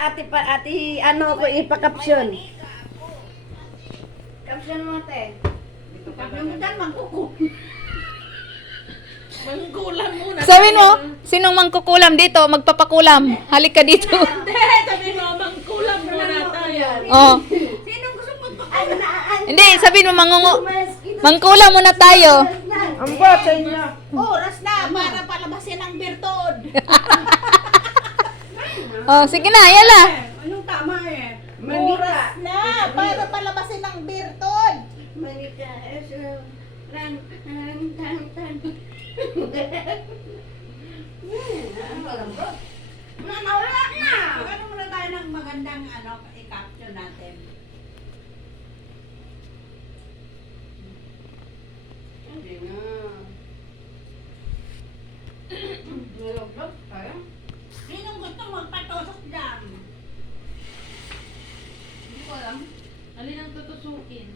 ate, ano ko ipa-caption. Caption mo, te. Caption mo dyan, mangkukulam. Mangkulam muna. Sabihin mo, sinong mangkukulam dito? Magpapakulam. Halika dito. Hindi, sabihin mo, mangkulam muna tayo. Oh. Sinong gusto magpakulam? Hindi, sabihin mo mangkulam muna tayo. Ang bata niya. Oras na para palabasin ang birtod. Oh, sige na, yala. Anong tama eh? Manika. Na, para palabasin ang birtod. Manika. Wala na. Magano muna tayo ng magandang i-caption natin. Hindi na. Nilog-log tayo. Sinong gusto magpatusok dyan? Hindi ko alam. Alin ang tutusukin?